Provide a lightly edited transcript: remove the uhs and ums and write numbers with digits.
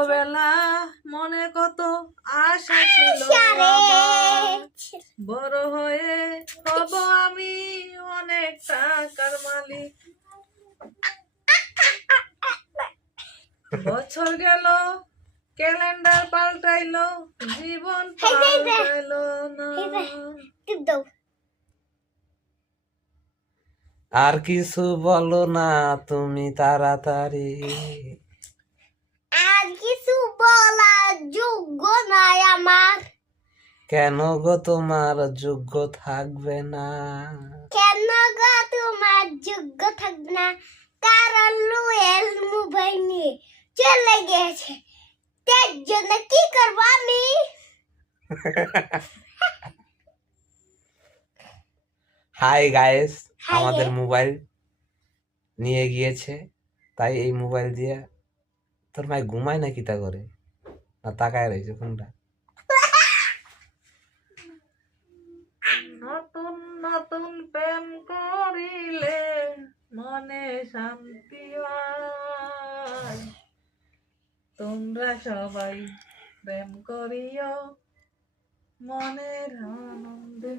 ছোটবেলা মনে কত আশা ছিল আমার। বড় হয়ে হব আমি অনেক টাকার মালিক। বছর গেল ক্যালেন্ডার পাল্টাইলো, জীবন পাল্টাইলো না। আর কিছু বলো না তুমি তাড়াতাড়ি। আর কিছু বলার যোগ্য নাই আমার। কেন গো তোমার যোগ্য থাকবে না? কেন গো তোমার যোগ্য থাকবে না? কারণ লুয়েল মোবাইল নিয়ে চলে গেছে, তার জন্য কি করবো আমি? হাই গাইস, Hi আমাদের guys. মোবাইল নিয়ে গিয়েছে, তাই এই মোবাইল দিয়ে তোর মাই ঘুমায় নাকি তা করে না তাকায় রয়েছে কোনটা। নতুন নতুন প্রেম করিলে মনে শান্তি হয়। তোমরা সবাই প্রেম করিও মনের আনন্দে।